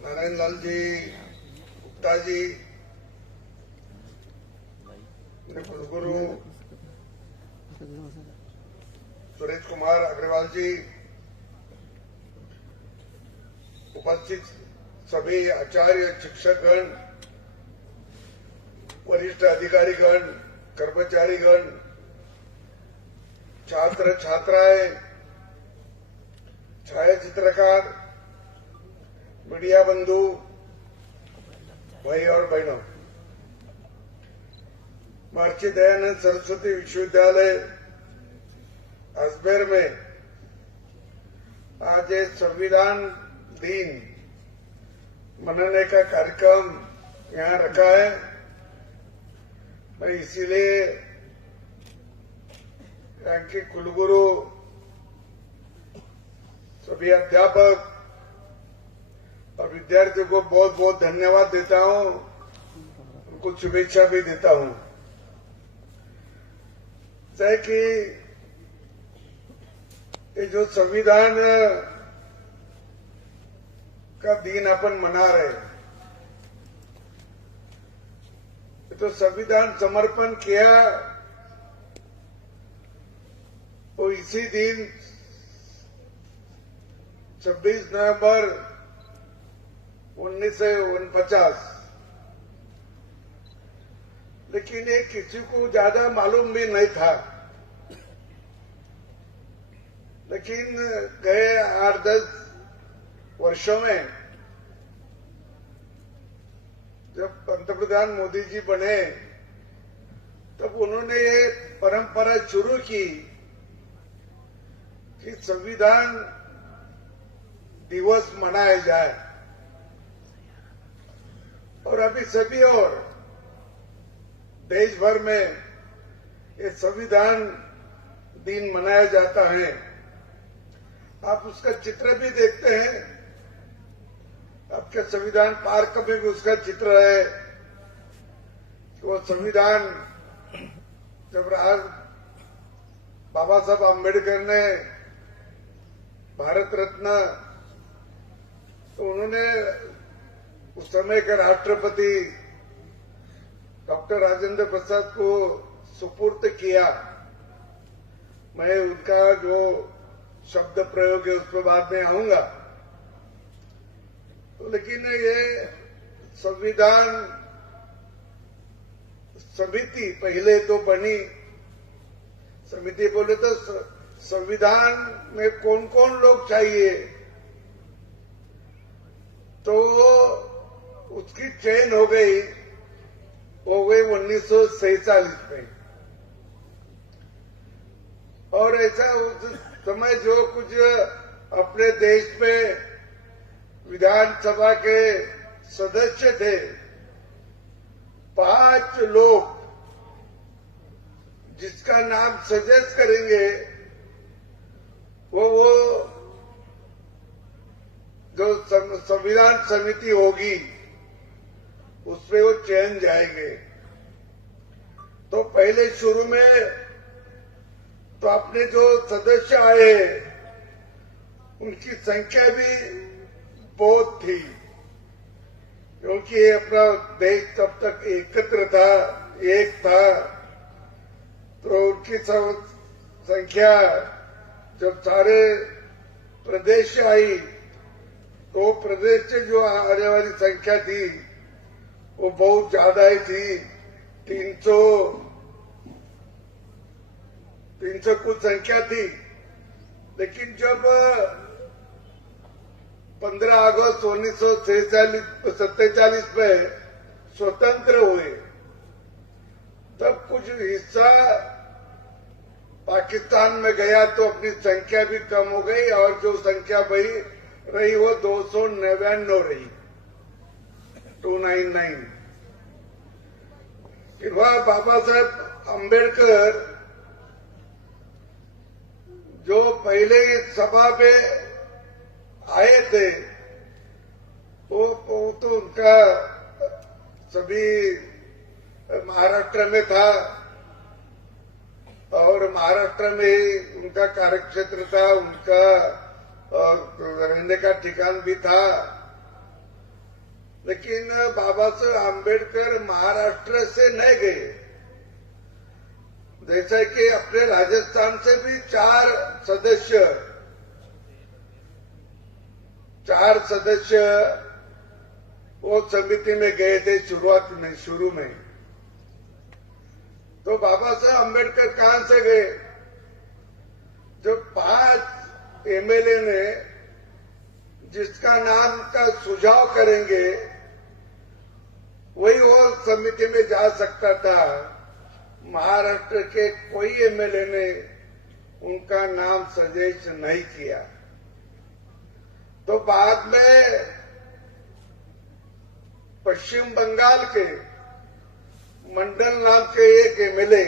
नारायण लाल जी, गुप्ता जी, कुलगुरु सुरेश कुमार अग्रवाल जी, उपस्थित सभी आचार्य, शिक्षकगण, वरिष्ठ अधिकारीगण, कर्मचारीगण, छात्र छात्राएं, छायाचित्रकार, मीडिया बंधु, भाई और बहनों, महर्षि दयानंद सरस्वती विश्वविद्यालय अजमेर में आज एक संविधान दिन मनाने का कार्यक्रम यहाँ रखा है। मैं इसीलिए यहाँ के कुलगुरु, सभी अध्यापक और विद्यार्थियों को बहुत बहुत धन्यवाद देता हूँ, उनको शुभेच्छा भी देता हूँ। जैसे कि ये जो संविधान का दिन अपन मना रहे हैं, तो संविधान समर्पण किया तो इसी दिन 26 नवंबर 1949, लेकिन ये किसी को ज्यादा मालूम भी नहीं था। लेकिन गए 8-10 वर्षों में जब पंतप्रधान मोदी जी बने, तब उन्होंने ये परंपरा शुरू की कि संविधान दिवस मनाया जाए। और अभी सभी और देश भर में ये संविधान दिन मनाया जाता है। आप उसका चित्र भी देखते हैं, आपके संविधान पार्क में भी उसका चित्र है। वो संविधान जब बाबा साहब आम्बेडकर ने भारत रत्न, तो उन्होंने उस समय के राष्ट्रपति डॉक्टर राजेंद्र प्रसाद को सुपुर्द किया। मैं उनका जो शब्द प्रयोग है उस पर बाद में आऊंगा। लेकिन ये संविधान समिति पहले तो बनी। समिति बोले तो संविधान में कौन कौन लोग चाहिए, तो उसकी चयन हो गई 1947 में। और ऐसा उस समय जो कुछ अपने देश में विधानसभा के सदस्य थे, 5 लोग जिसका नाम सजेस्ट करेंगे वो जो संविधान समिति होगी उसमें वो चयन जाएंगे। तो पहले शुरू में तो अपने जो सदस्य आए उनकी संख्या भी बहुत थी, क्योंकि अपना देश तब तक एकत्र था, एक था। तो उनकी संख्या जब सारे प्रदेश से आई तो प्रदेश से जो आने वाली संख्या थी वो बहुत ज्यादा ही थी। 300 कुछ संख्या थी। लेकिन जब 15 अगस्त 1947 में स्वतंत्र हुए, तब कुछ हिस्सा पाकिस्तान में गया तो अपनी संख्या भी कम हो गई और जो संख्या रही वो 299 रही, 299। फिर वह बाबा साहब अम्बेडकर जो पहले सभा पे आए थे वो तो उनका सभी महाराष्ट्र में था और महाराष्ट्र में ही उनका कार्यक्षेत्र था, उनका और रहने का ठिकान भी था। लेकिन बाबा साहब आम्बेडकर महाराष्ट्र से नहीं गए, जैसा कि अपने राजस्थान से भी चार सदस्य वो समिति में गए थे शुरू में। तो बाबा साहब आम्बेडकर कहां से गए? जो 5 एमएलए ने जिसका नाम का सुझाव करेंगे वही वो समिति में जा सकता था। महाराष्ट्र के कोई एमएलए ने उनका नाम सजेस्ट नहीं किया। तो बाद में पश्चिम बंगाल के मंडल नाम के एक एमएलए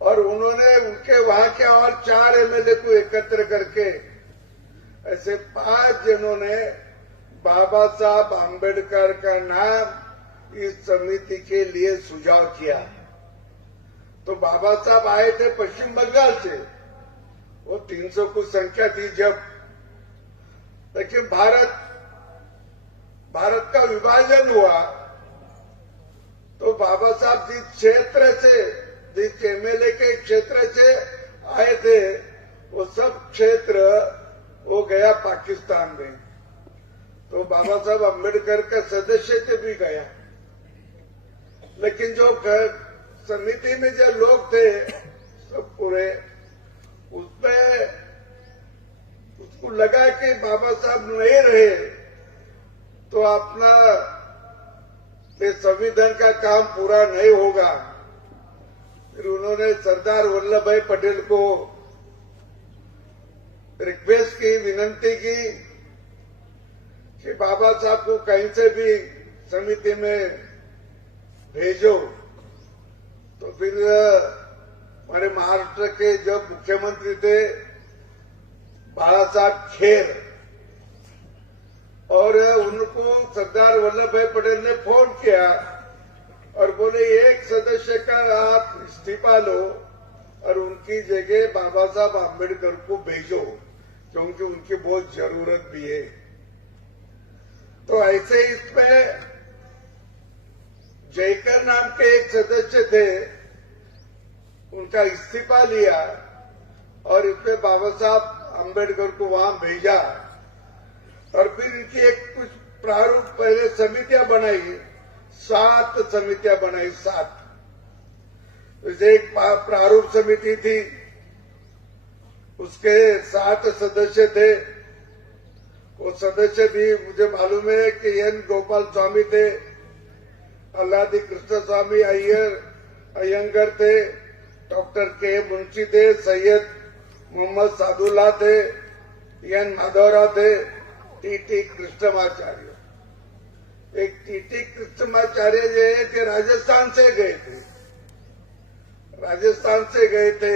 और उन्होंने उनके वहां के और 4 एमएलए को एकत्र करके ऐसे 5 जनों ने बाबा साहब आम्बेडकर का नाम इस समिति के लिए सुझाव किया। तो बाबा साहब आए थे पश्चिम बंगाल से, वो 300 की संख्या थी जब। लेकिन भारत का विभाजन हुआ तो बाबा साहब जिस एमएलए के क्षेत्र से आए थे वो सब क्षेत्र वो गया पाकिस्तान में। तो बाबा साहब अम्बेडकर का सदस्य भी गया। लेकिन जो समिति में जो लोग थे सब पूरे उसमें उसको लगा कि बाबा साहब नहीं रहे तो अपना ये संविधान का काम पूरा नहीं होगा। फिर उन्होंने सरदार वल्लभ भाई पटेल को रिक्वेस्ट की, विनंती की कि बाबा साहब को कहीं से भी समिति में भेजो। तो फिर हमारे महाराष्ट्र के जब मुख्यमंत्री थे बाला साहब खेर, और उनको सरदार वल्लभ भाई पटेल ने फोन किया और बोले एक सदस्य का आप इस्तीफा लो और उनकी जगह बाबा साहब आम्बेडकर को भेजो क्योंकि उनकी बहुत जरूरत भी है। तो ऐसे इसमें जयकर नाम के एक सदस्य थे, उनका इस्तीफा लिया और इसमें बाबा साहब आम्बेडकर को वहां भेजा। और फिर इनकी एक कुछ प्रारूप पहले समितियां बनाई, 7 समितियां बनाई, 7। जैसे एक प्रारूप समिति थी, उसके 7 सदस्य थे। वो सदस्य भी मुझे मालूम है कि एन गोपाल स्वामी थे, अल्लादी कृष्ण स्वामी अयंगर थे, डॉक्टर के मुंशी थे, सैयद मोहम्मद सादुल्ला थे, एन माधवराव थे, टीटी कृष्णमाचार्य। एक टीटी कृष्णमाचार्य जो है कि राजस्थान से गए थे।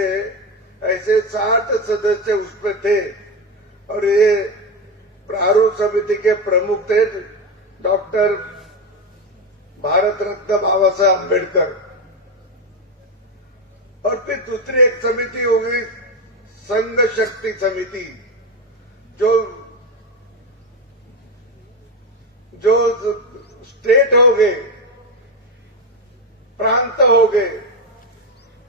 ऐसे 60 सदस्य उसमें थे और ये प्रारूप समिति के प्रमुख थे डॉक्टर भारत रत्न बाबा साहब अम्बेडकर। और फिर दूसरी एक समिति होगी संघ शक्ति समिति, जो स्टेट हो गए, प्रांत हो गए,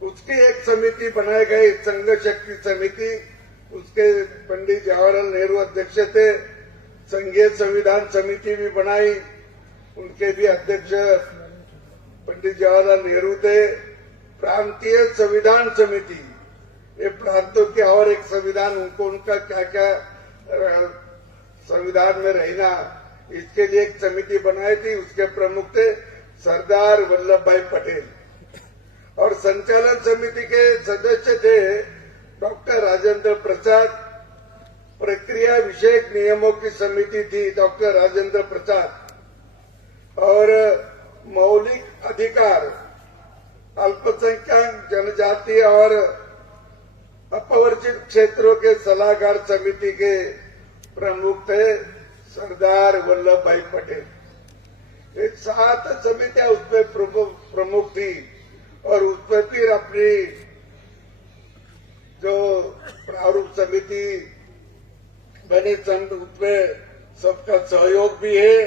उसकी एक समिति बनाई गई संघ शक्ति समिति। उसके पंडित जवाहरलाल नेहरू अध्यक्ष थे। संघीय संविधान समिति भी बनाई, उनके भी अध्यक्ष पंडित जवाहरलाल नेहरू थे। प्रांतीय संविधान समिति, ये प्रांतों के और एक संविधान, उनका क्या क्या संविधान में रहना, इसके लिए एक समिति बनाई थी। उसके प्रमुख थे सरदार वल्लभ भाई पटेल। और संचालन समिति के सदस्य थे डॉक्टर राजेंद्र प्रसाद। प्रक्रिया विषयक नियमों की समिति थी डॉक्टर राजेंद्र प्रसाद। और मौलिक अधिकार, अल्पसंख्यक जनजाति और अपवर्जित क्षेत्रों के सलाहकार समिति के प्रमुख थे सरदार वल्लभ भाई पटेल। एक 7 समितियां उसमें प्रमुख थी और उसमें फिर अपनी जो प्रारूप समिति बने संत, उसमें सबका सहयोग भी है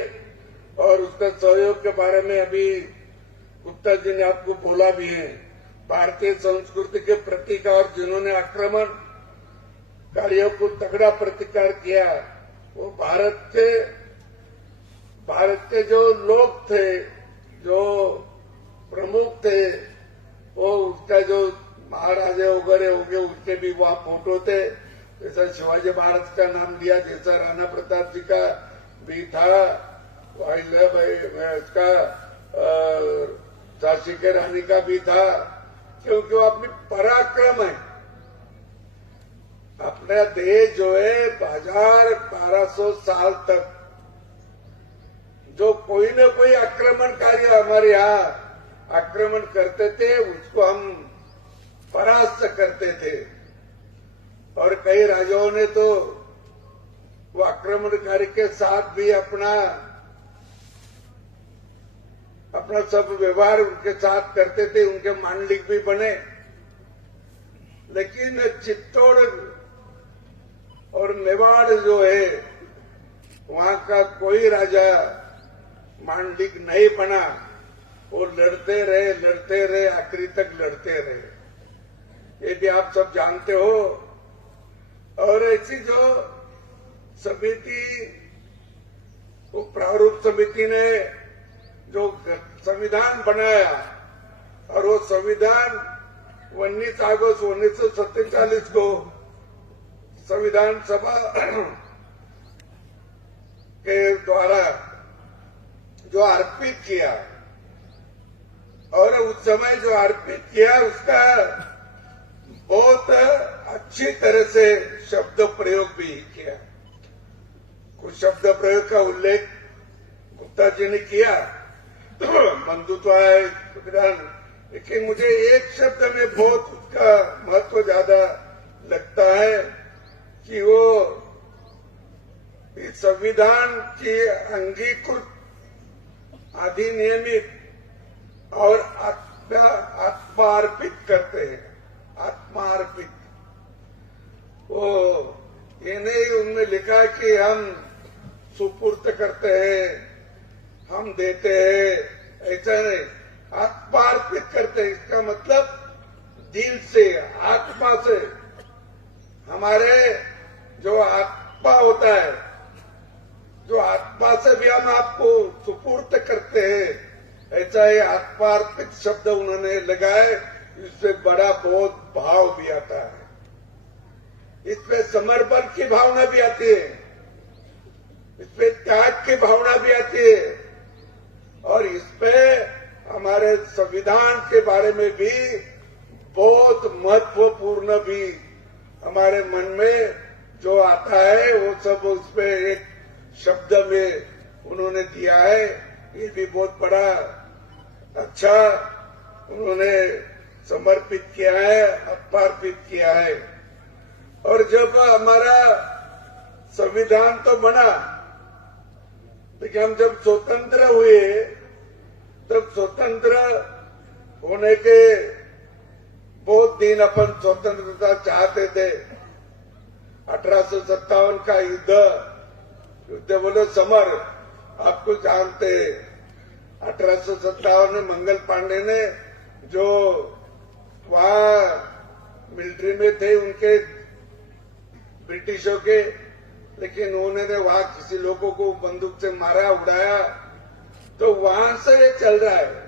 और उसका सहयोग के बारे में अभी गुप्ता जी ने आपको बोला भी है। भारतीय संस्कृति के प्रतीक और जिन्होंने आक्रमण कार्यों को तगड़ा प्रतिकार किया, वो भारत के जो लोग थे, जो प्रमुख थे, वो उसका जो महाराजा वगैरह हो गए, उसके भी वहाँ फोटो थे। जैसा शिवाजी महाराज का नाम लिया, जैसा राणा प्रताप जी का भी था, उसका झांसी के रानी का भी था, क्योंकि वो अपनी पराक्रम है। अपना देश जो है 1200 साल तक जो कोई न कोई आक्रमणकारी हमारे यहाँ आक्रमण करते थे, उसको हम परास्त करते थे। और कई राजाओं ने तो वो आक्रमणकारी के साथ भी अपना सब व्यवहार उनके साथ करते थे, उनके मांडलिक भी बने। लेकिन चित्तौड़ और मेवाड़ जो है, वहां का कोई राजा मांडलिक नहीं बना। वो लड़ते रहे, आखिरी तक लड़ते रहे। ये भी आप सब जानते हो। और ऐसी जो समिति, वो प्रारूप समिति ने जो संविधान बनाया, और वो संविधान 19 अगस्त 1947 को संविधान सभा के द्वारा जो अर्पित किया, और उस समय जो अर्पित किया उसका बहुत अच्छी तरह से शब्द प्रयोग भी किया। कुछ शब्द प्रयोग का उल्लेख गुप्ता जी ने किया, बंधुत्व है, लेकिन मुझे एक शब्द में बहुत उसका महत्व ज्यादा लगता है कि वो इस संविधान की अंगीकृत, अधिनियमित और आत्मार्पित करते हैं। आत्मार्पित, वो ये नहीं उनमें लिखा कि हम सुपुर्द करते हैं, हम देते हैं, ऐसा नहीं। आत्मार्पित करते हैं, इसका मतलब दिल से, आत्मा से। हमारे जो आत्मा होता है, जो आत्मा से भी हम आपको सुपुर्द करते हैं, ऐसा ही आत्मार्पित शब्द उन्होंने लगाए। इससे बड़ा बहुत भाव भी आता है, इसमें समर्पण की भावना भी आती है, इसमें त्याग की भावना भी आती है, और इसमें हमारे संविधान के बारे में भी बहुत महत्वपूर्ण भी हमारे मन में जो आता है, वो सब उसमें एक शब्द में उन्होंने दिया है। ये भी बहुत बड़ा अच्छा उन्होंने समर्पित किया है, अर्पित किया है। और जब हमारा संविधान तो बना, लेकिन हम जब स्वतंत्र हुए, तब स्वतंत्र होने के बहुत दिन अपन स्वतंत्रता चाहते थे। 1857 का युद्ध बोलो समर, आपको जानते। 1857 में मंगल पांडे ने जो वहाँ मिलिट्री में थे उनके, ब्रिटिशों के, लेकिन उन्होंने वहाँ किसी लोगों को बंदूक से मारा, उड़ाया, तो वहां से ये चल रहा है।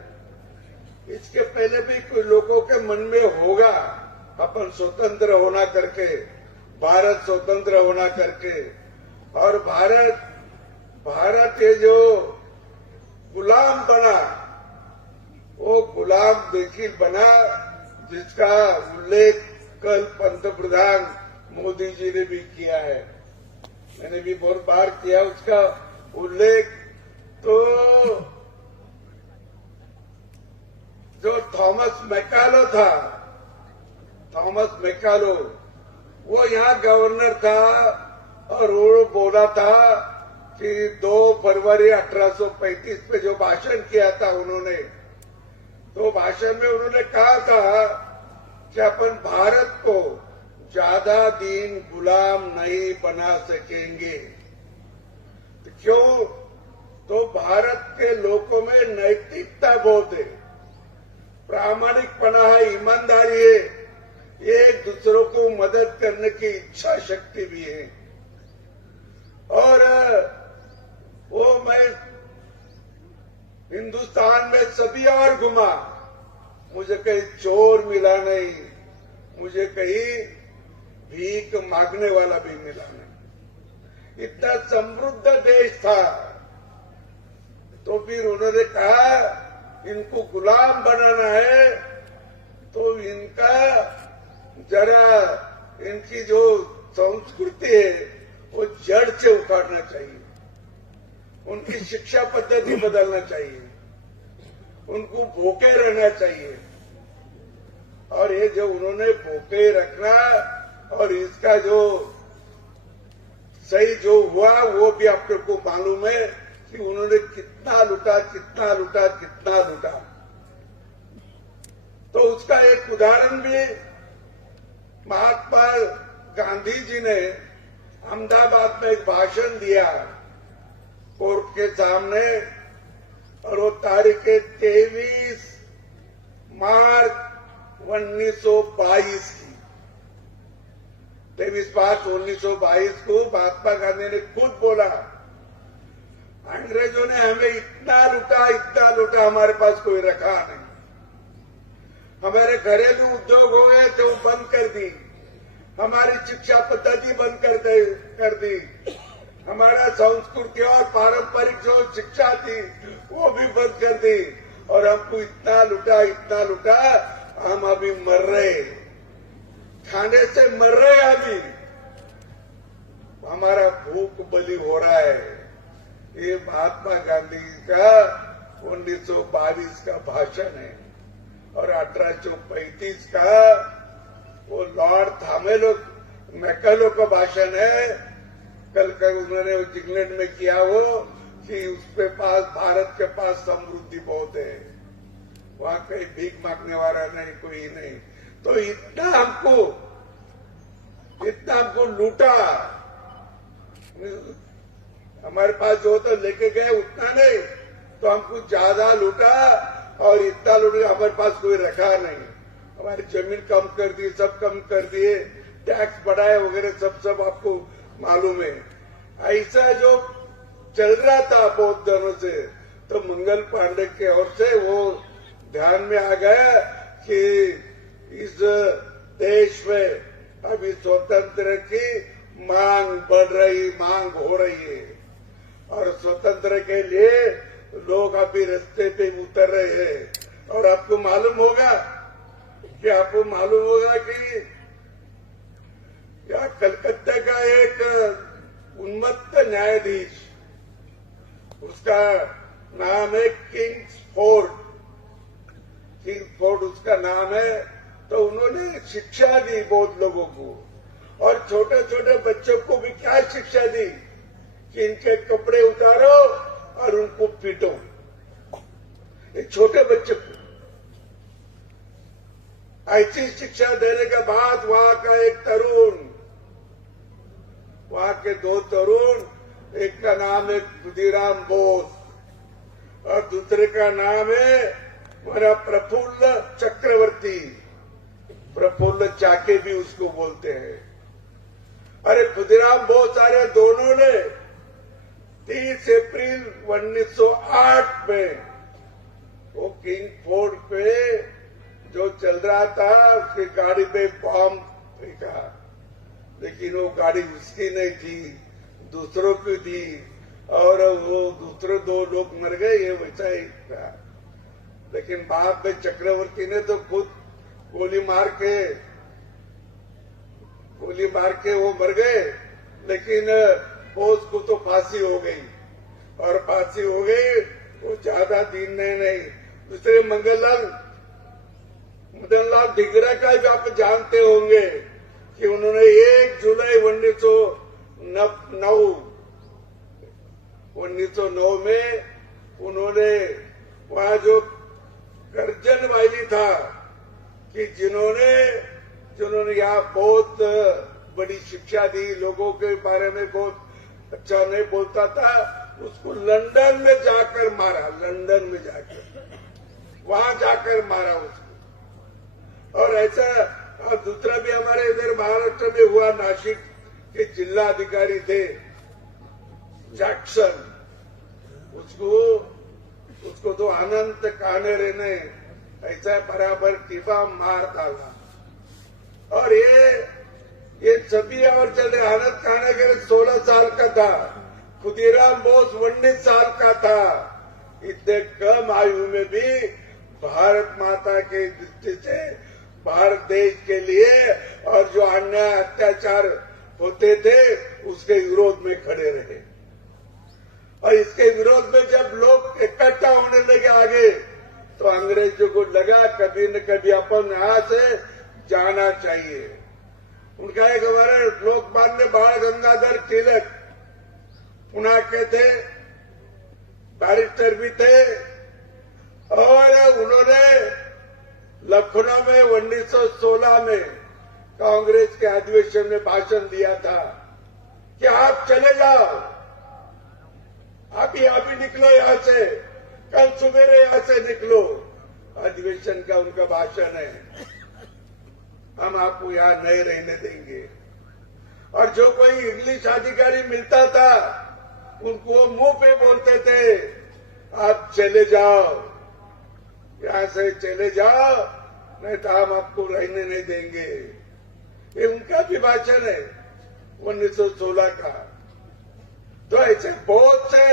इसके पहले भी कुछ लोगों के मन में होगा, अपन स्वतंत्र होना करके, भारत स्वतंत्र होना करके, और भारत ये जो गुलाम बना, वो गुलाम देखिए बना, जिसका उल्लेख कल पंतप्रधान मोदी जी ने भी किया है। मैंने भी बहुत बार किया उसका उल्लेख। तो जो थॉमस मैकालो था, थॉमस मैकालो, वो यहाँ गवर्नर था, और वो बोला था कि 2 फरवरी 1835 पे जो भाषण किया था उन्होंने, तो भाषण में उन्होंने कहा था कि अपन भारत को ज्यादा दिन गुलाम नहीं बना सकेंगे। तो क्यों? तो भारत के लोगों में नैतिकता बहुत है, प्रामाणिकपना है, ईमानदारी है, एक दूसरों को मदद करने की इच्छा शक्ति भी है। और वो मैं हिंदुस्तान में सभी और घुमा, मुझे कहीं चोर मिला नहीं, मुझे कहीं भीख मांगने वाला भी मिला नहीं। इतना समृद्ध देश था, तो फिर उन्होंने कहा इनको गुलाम बनाना है तो इनका जरा इनकी जो संस्कृति है वो जड़ से उखाड़ना चाहिए, उनकी शिक्षा पद्धति बदलना चाहिए, उनको भूखे रहना चाहिए। और ये जो उन्होंने भूखे रखना और इसका जो सही जो हुआ वो भी आप लोग को मालूम है कि उन्होंने कितना लूटा, कितना लूटा, कितना लूटा। तो उसका एक उदाहरण भी महात्मा गांधी जी ने अहमदाबाद में एक भाषण दिया कोर्ट के सामने, और वो तारीख 23 मार्च 1922 की, 23 मार्च 1922 को महात्मा गांधी ने खुद बोला, अंग्रेजों ने हमें इतना लूटा, हमारे पास कोई रखा नहीं। हमारे घरेलू उद्योग हो गए थे वो बंद कर दी, हमारी शिक्षा पद्धति बंद कर दी, हमारा संस्कृति और पारंपरिक जो शिक्षा थी वो भी बंद कर दी, और हमको इतना लूटा, हम अभी मर रहे, खाने से मर रहे, अभी हमारा भूख बलि हो रहा है। ये महात्मा गांधी का 1922 का भाषण है, और 1835 का वो लॉर्ड मैकलो का भाषण है। कल उन्होंने इंग्लैंड में किया वो कि उसके पास, भारत के पास समृद्धि बहुत है, वहां कहीं भीख मांगने वाला नहीं, कोई नहीं। तो इतना हमको लूटा, हमारे पास जो तो लेके गए उतना नहीं, तो हमको ज्यादा लूटा, और इतना लूटा हमारे पास कोई रखा नहीं। हमारी जमीन कम कर दी, सब कम कर दिए, टैक्स बढ़ाए वगैरह, सब आपको मालूम है। ऐसा जो चल रहा था बहुत दिनों से, तो मंगल पांडे के ओर से वो ध्यान में आ गया कि इस देश में अभी स्वतंत्र की मांग हो रही है, और स्वतंत्र के लिए लोग अभी रास्ते पे उतर रहे हैं। और आपको मालूम होगा कि या कलकत्ता का एक उन्मत्त न्यायाधीश, उसका नाम है किंग्स फोर्ड उसका नाम है। तो उन्होंने शिक्षा दी बहुत लोगों को, और छोटे छोटे बच्चों को भी क्या शिक्षा दी कि इनके कपड़े उतारो और उनको पीटो। एक छोटे बच्चे को ऐसी शिक्षा देने के बाद वहां के 2 तरुण, एक का नाम है खुदीराम बोस और दूसरे का नाम है हमारा प्रफुल्ल चक्रवर्ती, प्रफुल्ल चाके भी उसको बोलते हैं। अरे खुदीराम बोस अरे दोनों ने 30 अप्रैल 1908 में वो किंग फोर्ड पे जो चल रहा था उसकी गाड़ी पे बॉम्ब फेंका, लेकिन वो गाड़ी उसकी नहीं थी, दूसरों की थी, और वो दूसरे 2 लोग मर गए, ये वैसा ही था। लेकिन बाद में चक्रवर्ती ने तो खुद गोली मार के वो मर गए, लेकिन बोस को तो फांसी हो गई, और फांसी हो गई वो ज्यादा दिन नहीं। दूसरे मदन लाल ढींगरा का भी आप जानते होंगे कि उन्होंने 1 जुलाई 1909 में उन्होंने वहां जो गर्जन वाली था कि जिन्होंने जिन्होंने यहाँ बहुत बड़ी शिक्षा दी, लोगों के बारे में बहुत अच्छा नहीं बोलता था, उसको लंदन में जाकर मारा, लंदन में जाकर, वहां जाकर मारा उसको। और ऐसा दूसरा भी हमारे इधर महाराष्ट्र में हुआ, नासिक के जिला अधिकारी थे जैक्सन, उसको तो अनंत कानेरे ने ऐसा बराबर टिपा मार डाला। और ये सभी और चले, आनंद कानेरे 16 साल का था, खुदीराम बोस 19 साल का था। इतने कम आयु में भी भारत माता के दृष्टि से, भारत देश के लिए और जो अन्याय अत्याचार होते थे उसके विरोध में खड़े रहे। और इसके विरोध में जब लोग इकट्ठा होने लगे आगे, तो अंग्रेजों को लगा कभी न कभी अपन यहां से जाना चाहिए। उनका एक हमारे लोकमान्य बाल गंगाधर तिलक पुणे के थे, बैरिस्टर भी थे, और उन्होंने लखनऊ में 1916 में कांग्रेस के अधिवेशन में भाषण दिया था कि आप चले जाओ, आप ही निकलो यहां से, कल सुबह यहां से निकलो। अधिवेशन का उनका भाषण है, हम आपको यहां नहीं रहने देंगे। और जो कोई इंग्लिश अधिकारी मिलता था उनको मुंह पे बोलते थे, आप चले जाओ, यहां से चले जाओ, नहीं तो हम आपको रहने नहीं देंगे। ये उनका भी भाषण है 1916 का। तो ऐसे बहुत से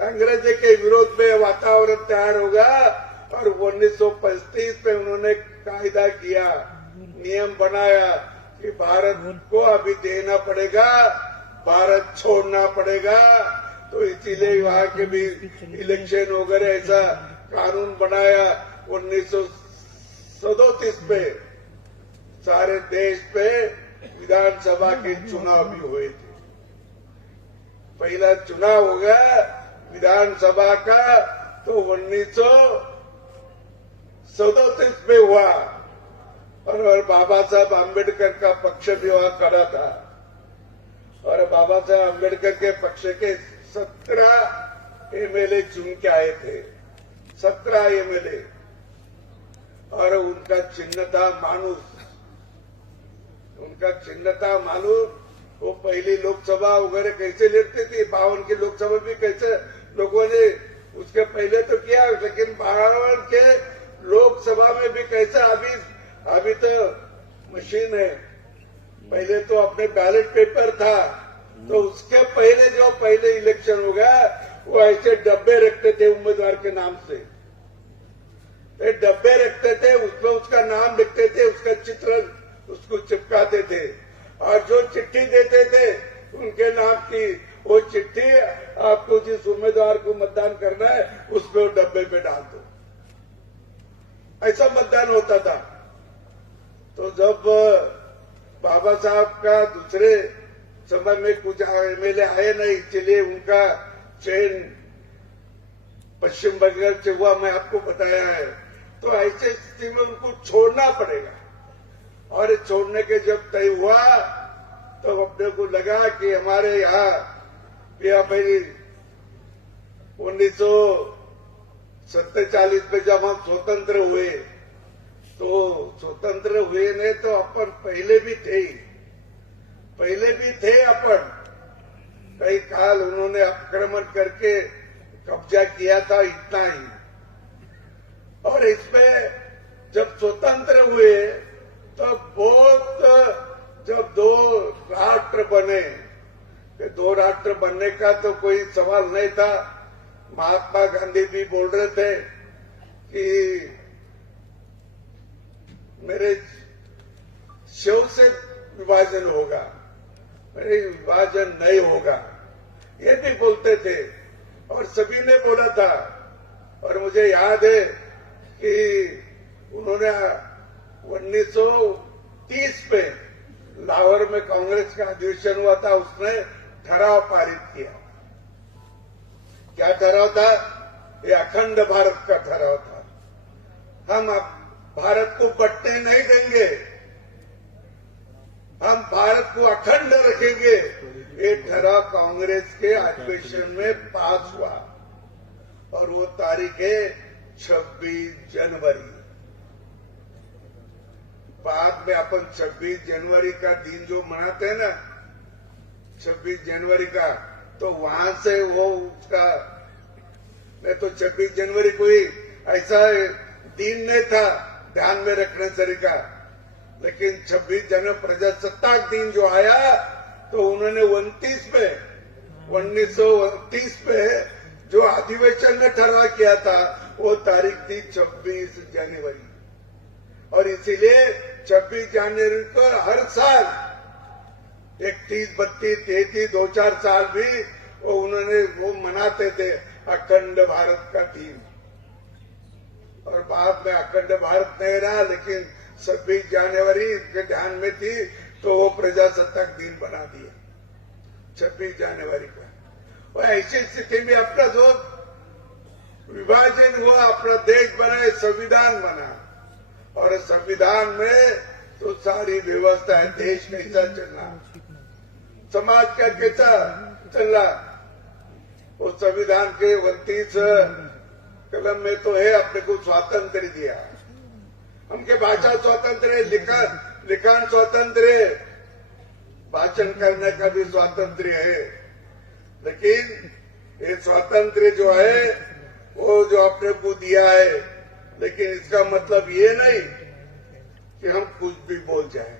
अंग्रेजी के विरोध में वातावरण तैयार होगा, और 1935 में उन्होंने कायदा किया, नियम बनाया कि भारत को अभी देना पड़ेगा, भारत छोड़ना पड़ेगा। तो इसीलिए वहां के भी इलेक्शन वगैरह ऐसा कानून बनाया। 1937 में सारे देश पे विधानसभा के चुनाव भी हुए थे। पहला चुनाव हो गया विधानसभा का तो 1937 में हुआ, और बाबा साहब आम्बेडकर का पक्ष भी वहां खड़ा था, और बाबा साहब आम्बेडकर के पक्ष के 17 एमएलए चुन के आए थे, 17 एमएलए, और उनका चिन्ह था मानुस, उनका चिन्ह था मानुस। वो पहली लोकसभा वगैरह कैसे लड़ते थे, 52 की लोकसभा भी कैसे लोगों ने उसके पहले तो किया, लेकिन 52 के लोकसभा में भी कैसा, अभी तो मशीन है, पहले तो अपने बैलेट पेपर था, तो उसके पहले जो पहले इलेक्शन हो गया वो ऐसे डब्बे रखते थे उम्मीदवार के नाम से, डब्बे रखते थे, उसमें उसका नाम लिखते थे, उसका चित्र उसको चिपकाते थे, और जो चिट्ठी देते थे उनके नाम की वो चिट्ठी आपको जिस उम्मीदवार को मतदान करना है उसमें वो डब्बे पे डाल दो, ऐसा मतदान होता था। तो जब बाबा साहब का दूसरे समय में कुछ एमएलए आए नहीं, इसलिए उनका चयन पश्चिम बंगाल से हुआ, मैं आपको बताया है। तो ऐसे स्थिति में उनको छोड़ना पड़ेगा, और छोड़ने के जब तय हुआ तो अपने को लगा कि हमारे यहाँ भाई 1947 में जब हम स्वतंत्र हुए, तो स्वतंत्र हुए नहीं तो अपन पहले भी थे अपन, कई काल उन्होंने आक्रमण करके कब्जा किया था, इतना ही। और इसमें जब स्वतंत्र हुए तो बहुत, जब 2 राष्ट्र बने, 2 राष्ट्र बनने का तो कोई सवाल नहीं था। महात्मा गांधी भी बोल रहे थे कि मेरे शिव से विभाजन होगा, मेरे विभाजन नहीं होगा, ये भी बोलते थे, और सभी ने बोला था। और मुझे याद है कि उन्होंने 1930 में लाहौर में कांग्रेस का अधिवेशन हुआ था, उसने ठराव पारित किया। क्या ठराव था? ये अखंड भारत का ठराव था। हम अब भारत को बंटने नहीं देंगे, हम भारत को अखंड रखेंगे, ये ठराव कांग्रेस के अधिवेशन में पास हुआ और वो तारीख है 26 जनवरी। बाद में अपन 26 जनवरी का दिन जो मनाते हैं ना, 26 जनवरी का, तो वहां से वो उसका, मैं तो 26 जनवरी कोई ऐसा दिन नहीं था ध्यान में रखने तरीका, लेकिन 26 जनवरी प्रजासत्ताक दिन जो आया तो उन्होंने 1929 में जो अधिवेशन ने ठहरा किया था वो तारीख थी 26 जनवरी। और इसीलिए 26 जनवरी को हर साल 31, 32, 33, 2-4 साल भी उन्होंने वो मनाते थे अखंड भारत का दिन। और बाद में अखंड भारत नहीं रहा, लेकिन 26 जनवरी के ध्यान में थी तो वो प्रजासत्ताक दिन बना दिए 26 जनवरी का। और ऐसी स्थिति में अपना जो विभाजन हुआ, अपना देश बना, संविधान बना, और संविधान में तो सारी व्यवस्था है, देश कैसा चलना, समाज का कैसा चलना, वो संविधान के 29 कलम में तो है अपने को स्वातंत्र दिया, हमके भाषा स्वतंत्र है, लिखन स्वतंत्र है, भाषण करने का भी स्वातंत्र है। लेकिन ये स्वातंत्र जो है वो जो अपने को दिया है, लेकिन इसका मतलब ये नहीं कि हम कुछ भी बोल जाए।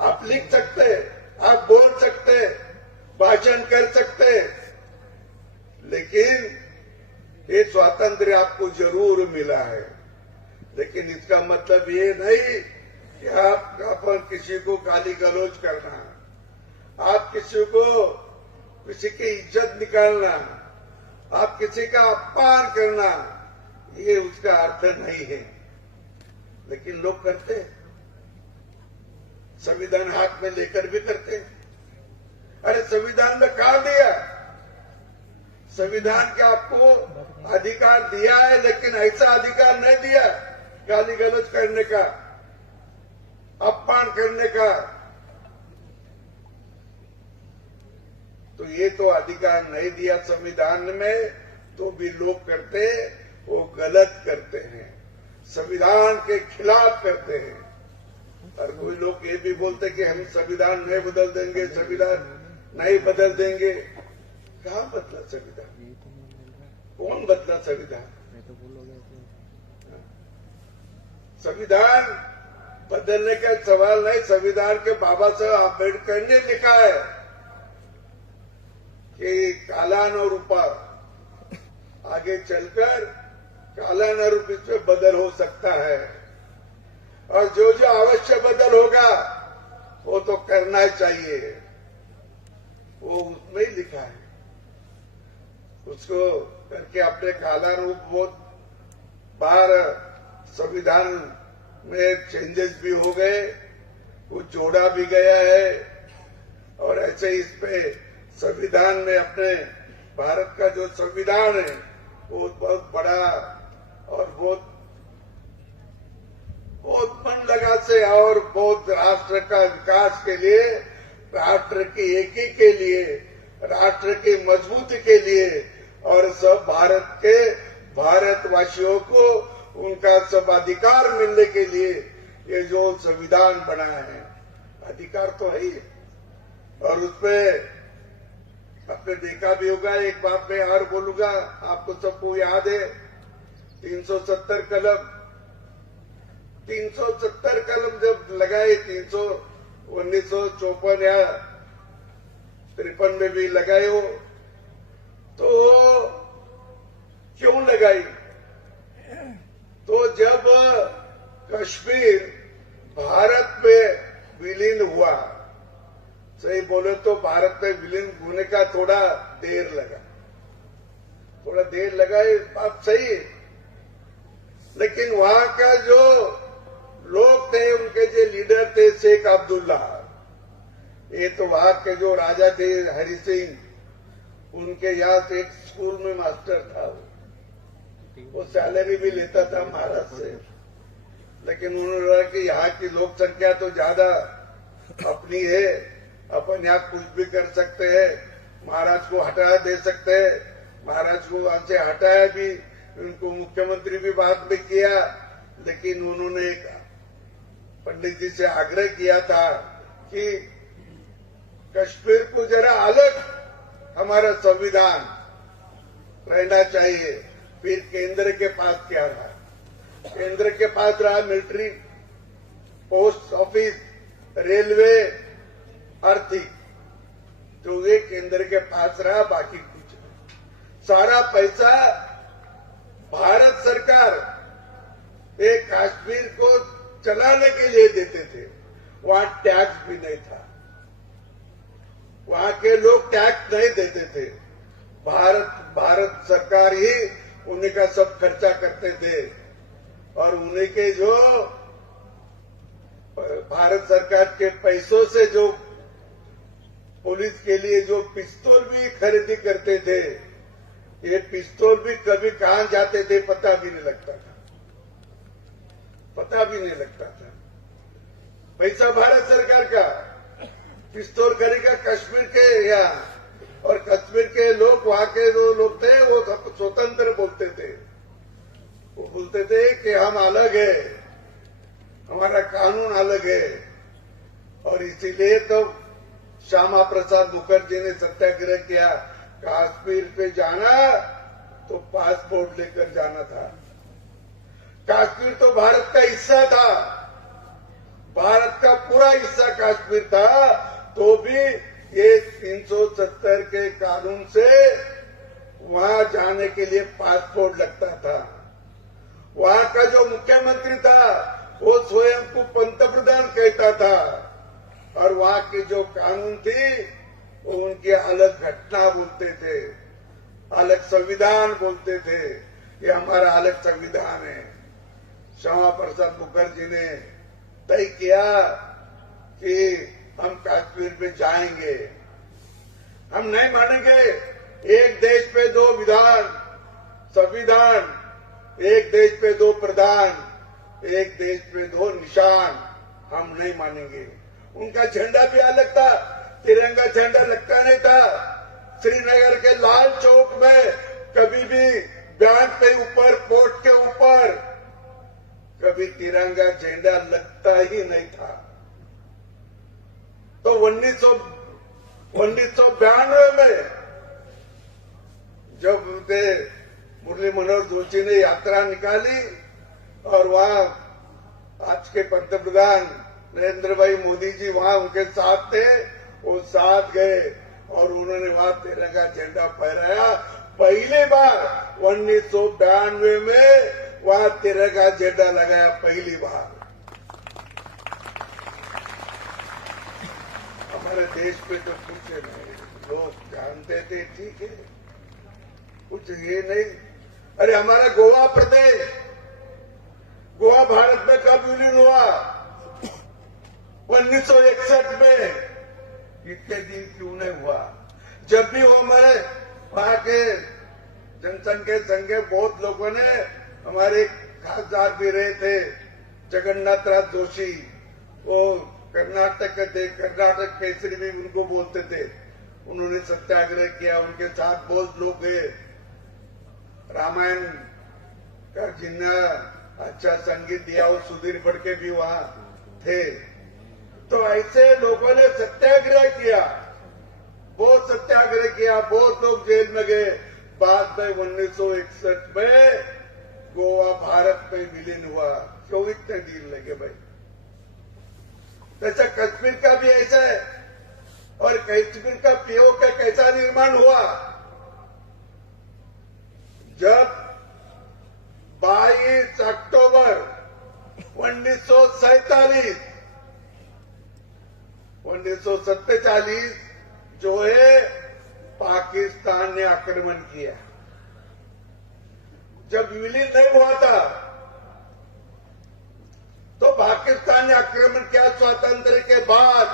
आप लिख सकते, आप बोल सकते, भाषण कर सकते, लेकिन ये स्वातंत्र आपको जरूर मिला है। लेकिन इसका मतलब ये नहीं कि आप अपन किसी को गाली गलौज करना, आप किसी को किसी की इज्जत निकालना, आप किसी का अपमान करना, ये उसका अर्थ नहीं है। लेकिन लोग करते हैं, संविधान हाथ में लेकर भी करते हैं। अरे संविधान में कहा दिया, संविधान के आपको अधिकार दिया है, लेकिन ऐसा अधिकार नहीं दिया गाली गलौज करने का, अपमान करने का। तो ये तो अधिकार नहीं दिया संविधान में, तो भी लोग करते, वो गलत करते हैं, संविधान के खिलाफ करते हैं। और कोई लोग ये भी बोलते कि हम संविधान नहीं बदल देंगे, संविधान नहीं बदल देंगे। कहाँ बदला संविधान? कौन बदला संविधान? संविधान बदलने का सवाल नहीं। संविधान के बाबा साहब आम्बेडकर ने लिखा है कि काला न रूपा, आगे चलकर काला न रूप इसमें बदल हो सकता है, और जो जो आवश्यक बदल होगा वो तो करना ही चाहिए, वो उसमें ही लिखा है। उसको करके अपने काला रूप बहुत बार संविधान में चेंजेस भी हो गए, कुछ जोड़ा भी गया है, और ऐसे इस पे संविधान में अपने भारत का जो संविधान है वो बहुत बड़ा और बहुत मन लगा से, और बहुत राष्ट्र का विकास के लिए, राष्ट्र की एकी के लिए, राष्ट्र की मजबूती के लिए, और सब भारत के भारतवासियों को उनका सब अधिकार मिलने के लिए ये जो संविधान बना है, अधिकार तो है ही। और उसमें आपने देखा भी होगा, एक बात मैं और बोलूंगा, आपको सबको याद है 370 कलम, 370 कलम जब लगाए, 1954 या 53 में भी लगाए हो, तो क्यों लगाई? तो जब कश्मीर भारत में विलीन हुआ, सही बोले तो भारत में विलीन होने का थोड़ा देर लगा, ये बात सही है। लेकिन वहां का जो लोग थे, उनके जो लीडर थे शेख अब्दुल्ला, ये तो वहां के जो राजा थे हरि सिंह, उनके यहाँ से एक स्कूल में मास्टर था, वो सैलरी भी लेता था महाराष्ट्र से। लेकिन उन्होंने कहा कि यहाँ की लोक संख्या तो ज्यादा अपनी है, अपन यहाँ कुछ भी कर सकते हैं। महाराज को हटा दे सकते हैं, महाराज को वहां से हटाया भी, उनको मुख्यमंत्री भी बात में किया, लेकिन उन्होंने पंडित जी से आग्रह किया था कि कश्मीर को जरा अलग हमारा संविधान रहना चाहिए। फिर केंद्र के पास क्या रहा? केंद्र के पास रहा मिलिट्री, पोस्ट ऑफिस, रेलवे, आर्थिक, तो ये केंद्र के पास रहा, बाकी कुछ नहीं। सारा पैसा भारत सरकार ये कश्मीर को चलाने के लिए देते थे। वहां टैक्स भी नहीं था, वहां के लोग टैक्स नहीं देते थे। भारत सरकार ही उन्हीं का सब खर्चा करते थे, और उन्हीं के जो भारत सरकार के पैसों से जो पुलिस के लिए जो पिस्तौल भी खरीदी करते थे, ये पिस्तौल भी कभी कहां जाते थे पता भी नहीं लगता था, पता भी नहीं लगता था। पैसा भारत सरकार का, पिस्तौल करेगा कश्मीर के यहाँ, और कश्मीर के लोग, वहां के जो लोग थे वो स्वतंत्र बोलते थे। वो बोलते थे कि हम अलग है, हमारा कानून अलग है। और इसीलिए तो श्यामा प्रसाद मुखर्जी ने सत्याग्रह किया। कश्मीर पे जाना तो पासपोर्ट लेकर जाना था। कश्मीर तो भारत का हिस्सा था, भारत का पूरा हिस्सा कश्मीर था, तो भी ये 370 के कानून से वहां जाने के लिए पासपोर्ट लगता था। वहां का जो मुख्यमंत्री था वो स्वयं को पंतप्रधान कहता था, और वहां की जो कानून थी वो उनकी अलग घटना बोलते थे, अलग संविधान बोलते थे। ये हमारा अलग संविधान है। श्यामा प्रसाद मुखर्जी ने तय किया कि हम कश्मीर पे जाएंगे, हम नहीं मानेंगे। एक देश पे दो विधान, संविधान, एक देश पे दो प्रधान, एक देश पे दो निशान, हम नहीं मानेंगे। उनका झंडा भी अलग था, तिरंगा झंडा लगता नहीं था। श्रीनगर के लाल चौक में कभी भी बैंक के ऊपर, पोर्ट के ऊपर कभी तिरंगा झंडा लगता ही नहीं था। तो 1992 में जब मुरली मनोहर जोशी ने यात्रा निकाली, और वहां आज के पंतप्रधान नरेंद्र भाई मोदी जी वहां उनके साथ थे, वो साथ गए और उन्होंने वहां तिरंगा झंडा फहराया। पहली बार 1992 में वहां तिरंगा झंडा लगाया, पहली बार। हमारे देश पे तो कुछ नहीं, लोग जानते थे, ठीक है, कुछ ये नहीं। अरे हमारा गोवा प्रदेश, गोवा भारत में कब विलीन हुआ? 1961 में। इतने दिन क्यों नहीं हुआ? जब भी वो हमारे वहां के जनसंख्या संघ के बहुत लोगों ने, हमारे खासदार भी रहे थे जगन्नाथ नाथ जोशी, वो कर्नाटक केसरी भी उनको बोलते थे, उन्होंने सत्याग्रह किया, उनके साथ बहुत लोग गए। रामायण का जिन्ना अच्छा संगीत दिया वो सुधीर फड़के भी वहां थे। तो ऐसे लोगों ने सत्याग्रह किया, बहुत सत्याग्रह किया, बहुत लोग जेल में गए। बाद में 1961 में गोवा भारत में विलीन हुआ। क्यों इतने दिन लगे भाई? ऐसा कश्मीर का भी ऐसा है। और कश्मीर का पीओके का कैसा निर्माण हुआ? जब 22 अक्टूबर 1947 जो है पाकिस्तान ने आक्रमण किया। जब विलीन नहीं हुआ था तो पाकिस्तान ने आक्रमण किया। स्वातंत्र के बाद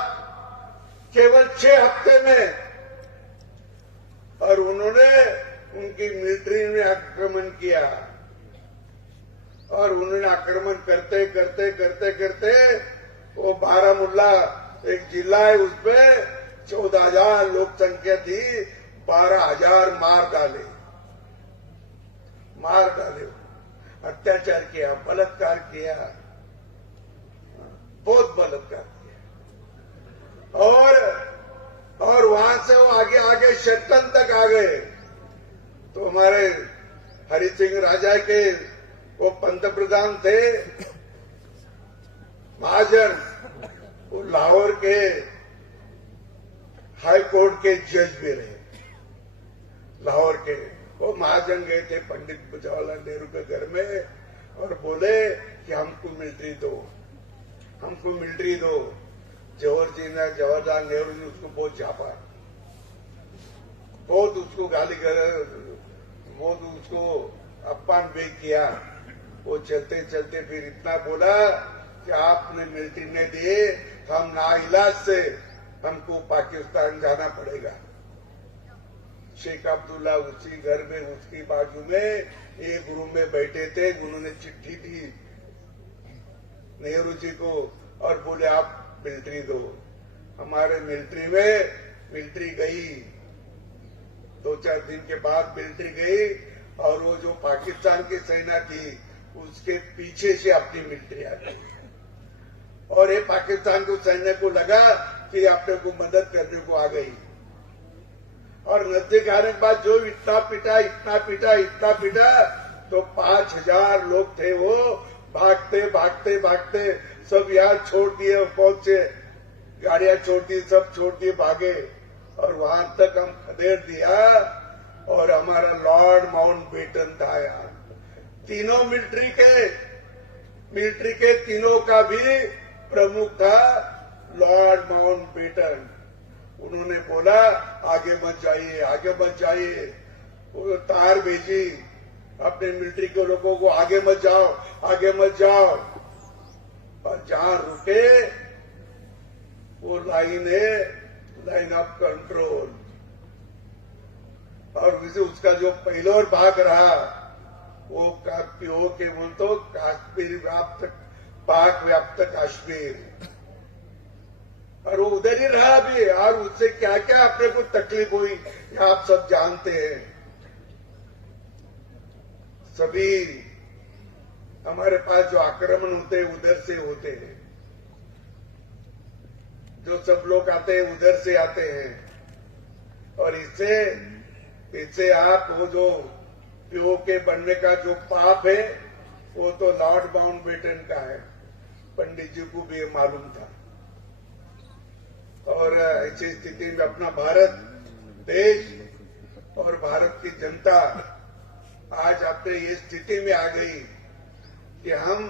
केवल 6 हफ्ते में, और उन्होंने उनकी मिलिट्री ने आक्रमण किया, और उन्होंने आक्रमण करते करते करते करते वो बारामुल्ला एक जिला है, उसमें 14,000 लोक संख्या थी, 12,000 मार डाले, अत्याचार किया, बलात्कार किया, बहुत बलात्कार किया। और वहां से वो आगे शटन तक आ गए। तो हमारे हरि सिंह राजा के वो पंतप्रधान थे महाजन, वो लाहौर के हाई कोर्ट के जज भी रहे। लाहौर के वो महाजन गए थे पंडित जवाहरलाल नेहरू के घर में और बोले कि हमको मिलिट्री दो, हमको मिलिट्री दो। जवाहरलाल नेहरू ने उसको बहुत झापा, बहुत उसको गाली कर, बहुत उसको अपमान भी किया। वो चलते चलते फिर इतना बोला कि आपने मिलिट्री नहीं दिए, हम नाइलाज से हमको पाकिस्तान जाना पड़ेगा। शेख अब्दुल्ला उसी घर में, उसकी बाजू में एक रूम में बैठे थे। उन्होंने चिट्ठी दी नेहरू जी को और बोले आप मिलिट्री दो। हमारे मिलिट्री गई, 2-4 दिन के बाद मिलिट्री गई और वो जो पाकिस्तान की सेना थी उसके पीछे से अपनी मिलिट्री आ गई। और ये पाकिस्तान को सैन्य को लगा कि अपने को मदद करने को आ गई। और नजदीक आने के बाद जो इतना पीटा तो 5,000 लोग थे, वो भागते सब यहाँ छोड़ दिए, बहुत से गाड़ियां छोड़ दी, सब छोड़ दिए, भागे। और वहां तक हम खदेड़ दिया और हमारा लॉर्ड माउंटबेटन था यार। तीनों मिलिट्री के तीनों का भी प्रमुख था लॉर्ड माउंटबेटन। उन्होंने बोला आगे मत जाइए। वो तार भेजी अपने मिलिट्री के लोगों को, आगे मत जाओ। और जहां रुके वो लाइन ऑफ कंट्रोल। और उसका जो पहलोर भाग रहा वो पीओ के बोल तो काश्मीर व्याप्त, पाक व्याप्त कश्मीर, और वो उधर ही रहा भी। और उससे क्या क्या अपने को तकलीफ हुई आप सब जानते हैं। सभी हमारे पास जो आक्रमण होते हैं उधर से होते हैं, जो सब लोग आते हैं उधर से आते हैं। और इससे आप वो जो पीओ के बनने का जो पाप है वो तो लॉर्ड माउंटबेटन का है, पंडित जी को भी मालूम था। और ऐसी स्थिति में अपना भारत देश और भारत की जनता आज अपने ये स्थिति में आ गई कि हम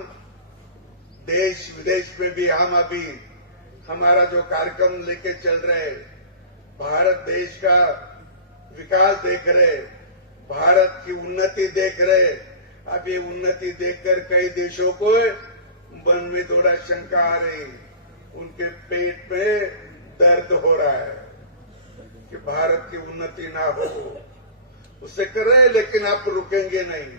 देश विदेश में भी हम अभी हमारा जो कार्यक्रम लेके चल रहे, भारत देश का विकास देख रहे, भारत की उन्नति देख रहे। अब ये उन्नति देखकर कई देशों को मन में थोड़ा शंका आ रही, उनके पेट में दर्द हो रहा है कि भारत की उन्नति ना हो। उससे कर रहे हैं, लेकिन आप रुकेंगे नहीं,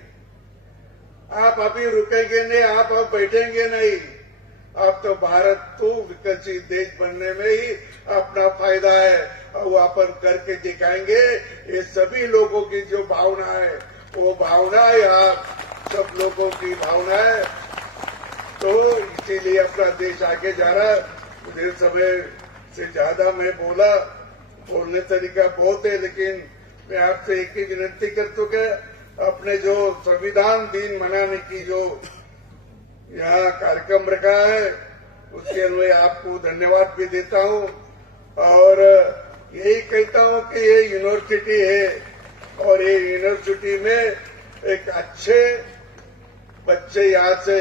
आप अभी रुकेंगे नहीं, आप अब बैठेंगे नहीं। अब तो भारत तो विकसित देश बनने में ही अपना फायदा है और वो अपन करके दिखाएंगे। ये सभी लोगों की जो भावना है वो भावना है, आप सब लोगों की भावना है। तो इसीलिए अपना देश आगे जा रहा है। मुझे समय से ज्यादा मैं बोलने तरीका बहुत है, लेकिन मैं आपसे एक ही विनती करता हूं कि अपने जो संविधान दिन मनाने की जो यहाँ कार्यक्रम रखा है उसके लिए आपको धन्यवाद भी देता हूँ। और यही कहता हूँ कि ये यूनिवर्सिटी है और ये यूनिवर्सिटी में एक अच्छे बच्चे यहाँ से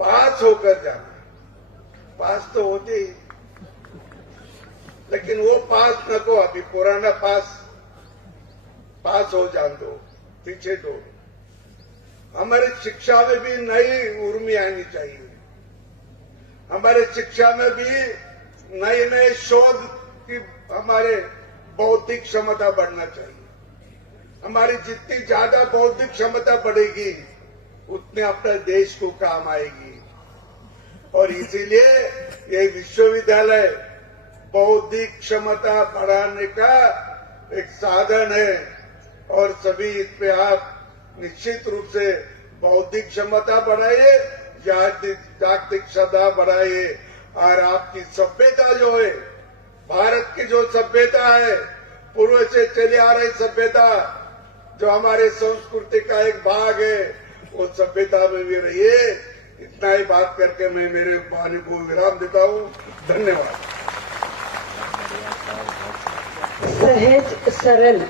पास होकर जाना, पास तो होते ही, लेकिन वो पास न को अभी पुराना पास हो जान दो, पीछे दो। हमारी शिक्षा में भी नई उर्मी आनी चाहिए, हमारे शिक्षा में भी नए शोध की हमारे बौद्धिक क्षमता बढ़ना चाहिए। हमारी जितनी ज्यादा बौद्धिक क्षमता बढ़ेगी उतने अपने देश को काम आएगी। और इसीलिए ये विश्वविद्यालय बौद्धिक क्षमता बढ़ाने का एक साधन है और सभी इस पे आप निश्चित रूप से बौद्धिक क्षमता बढ़ाइए, जागतिक क्षमता बढ़ाइए और आपकी सभ्यता जो है, भारत की जो सभ्यता है, पूर्व से चली आ रही सभ्यता जो हमारे संस्कृति का एक भाग है, वो सभ्यता में भी रहिए। इतना ही बात करके मैं मेरे वाणी को विराम देता हूँ। धन्यवाद। सहज सरल